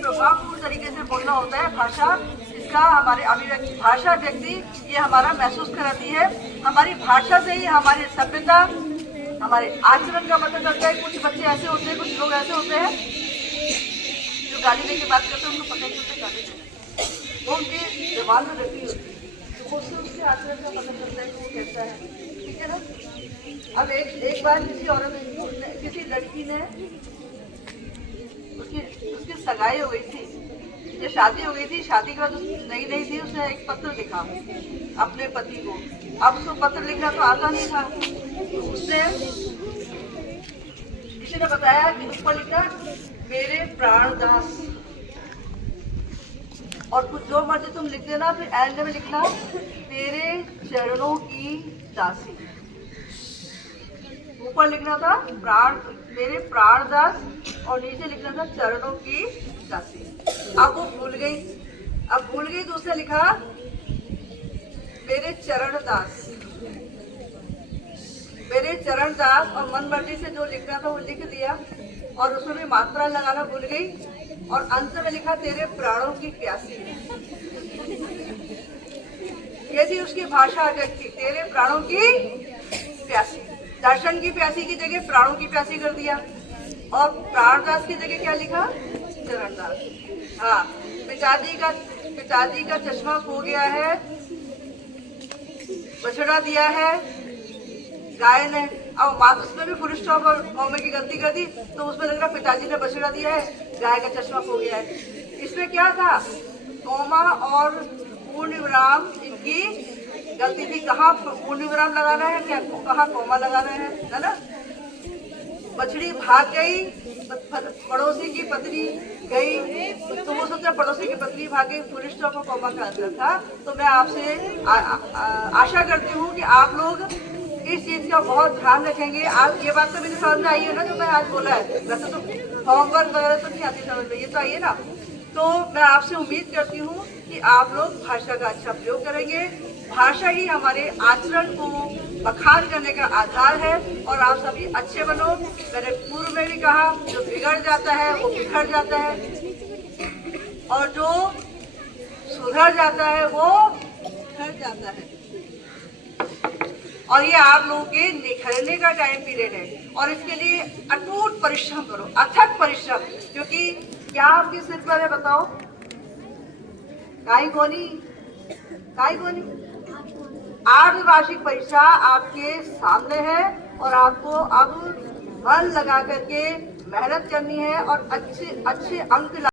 प्रभावपूर्ण तरीके से बोलना होता है। भाषा इसका हमारे अभिव्यक्ति, भाषा व्यक्ति ये हमारा महसूस कराती है। हमारी भाषा से ही हमारी सभ्यता, हमारे आचरण का पता चलता है। कुछ बच्चे ऐसे होते हैं, कुछ लोग ऐसे होते हैं जो गाली देके बात करते हैं, उनको पता ही नहीं गाली देना, वो उनके जबान में रहती होती है, तो उससे उसके आचरण का पता चलता है कि वो कैसा है। ठीक है ना। अब एक बार किसी लड़की ने, उसकी सगाई हो गई थी, ये शादी हो गई थी। शादी के बाद नई नई थी, उसने एक पत्र लिखा अपने पति को। अब उसको पत्र लिखना तो आता नहीं था, उसने किसी ने बताया कि उस पर लिखा मेरे प्राणदास, और कुछ जो मर्जी तुम लिख देना, फिर एंड में लिखना तेरे चरणों की दासी। ऊपर लिखना था मेरे प्राणदास और नीचे लिखना था चरणों की दासी। अब वो भूल गई तो उसने लिखा मेरे चरणदास, मेरे चरणदास, और मन मर्जी से जो लिखना था वो लिख दिया, और उसमें भी मात्रा लगाना भूल गई, और अंत में लिखा तेरे प्राणों की प्यासी। ये थी उसकी भाषा व्यक्ति, तेरे प्राणों की प्यासी। दर्शन की प्यासी की जगह प्राणों की प्यासी कर दिया, और प्राणदास की जगह क्या लिखा, चरणदास। हाँ, पिताजी का चश्मा खो गया है, बछड़ा दिया है गाय ने, अब उसमें भी फुल स्टॉप और कॉमे की गलती कर दी, तो उसमें लग रहा पिताजी ने बछड़ा दिया है, गाय का चश्मा खो गया है। इसमें क्या था, कॉमा और पूर्ण विराम इनकी गलती थी। कहाँ पूर्ण विराम लगाना है, क्या कहाँ कॉमा लगाना है ना। बछड़ी भाग गई, पड़ोसी की पत्नी गई, तो वो सोचा पड़ोसी की पत्नी भाग गई, फुल स्टॉप और कॉमा का अंतर था। तो मैं आपसे आशा करती हूँ कि आप लोग इस चीज का बहुत ध्यान रखेंगे। आज ये बात तो मेरी समझ में आई है ना, जो मैं आज बोला है। वैसे तो होमवर्क वगैरह तो नहीं आती समझ में, ये तो आई है ना। तो मैं आपसे उम्मीद करती हूँ कि आप लोग भाषा का अच्छा प्रयोग करेंगे। भाषा ही हमारे आचरण को बखान करने का आधार है, और आप सभी अच्छे बनो। मैंने पूर्व में भी कहा, जो बिगड़ जाता है वो बिखर जाता है, और जो सुधर जाता है वो बिखर जाता है। और ये आप लोगों के निखरने का टाइम पीरियड है, और इसके लिए अटूट परिश्रम करो, अथक परिश्रम। क्योंकि क्या आपके सिर पर है बताओ, काई कोनी 8 वार्षिक परीक्षा आपके सामने है, और आपको अब मन लगा करके मेहनत करनी है, और अच्छे अंक